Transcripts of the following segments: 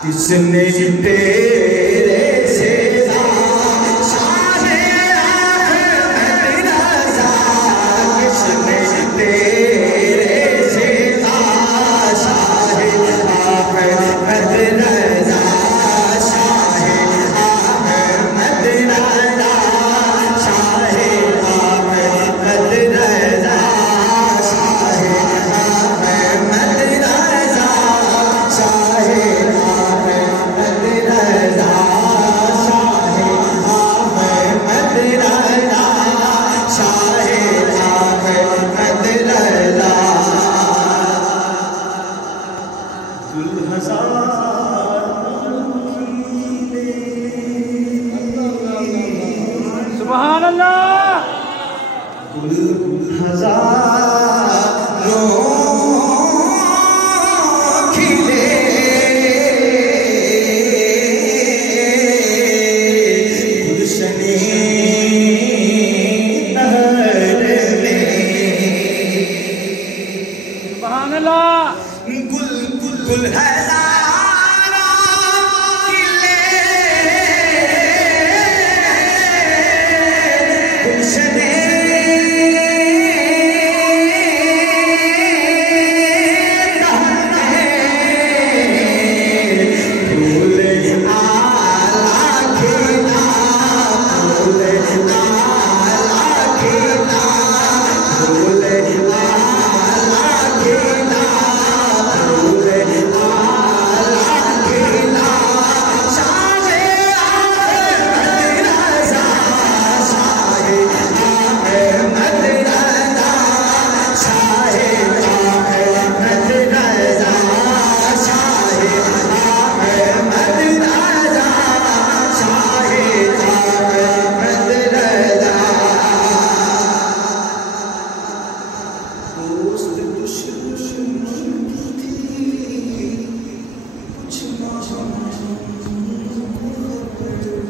किसने तेरे से शाहे अहमद रज़ा, किसने तेरे से शाहे अहमद रज़ा, शाहे अहमद रज़ा, शाहे अहमद रज़ा, शाहे अहमद रज़ा, शाहे सुभान अल्लाह। हज़ारों खिले गुलशने नहर में, सुभान अल्लाह। गुल गुल गुल हज़ारों खिले गुलशने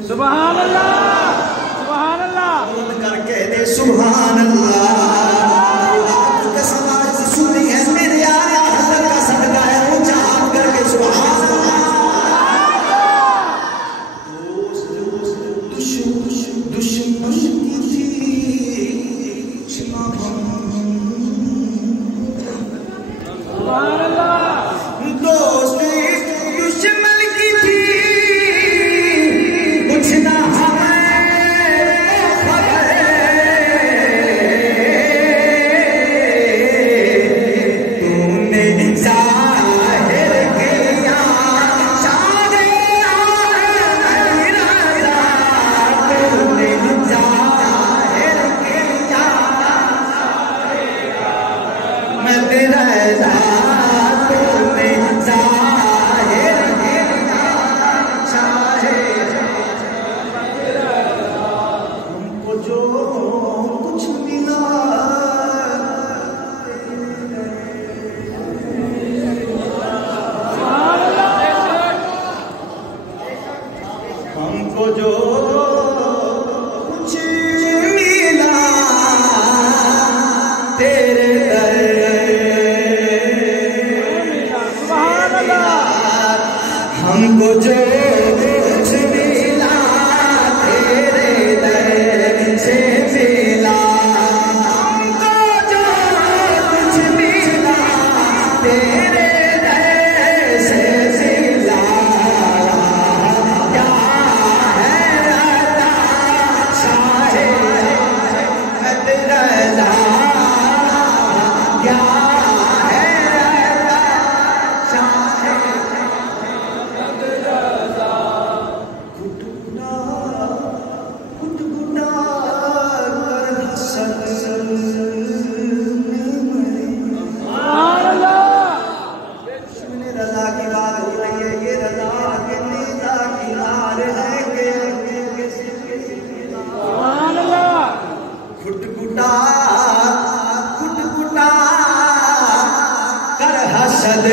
सुभान अल्लाह, सुभान अल्लाह। करके दे सुभान अल्लाह। आपके समाज से सुनी है मेरे आया हज़रत का सदका है, ऊंचा हाथ करके सुभान अल्लाह। दुश्मन की थी सुभान अल्लाह। दोस्त दुश्मन की थी कुछ ना मांगो जो कुछ मिला तेरे दर से मिला, मांगो जो कुछ मिला तेरे दर से मिला। क्या है अता शाहे अहमद रज़ा, क्या हसद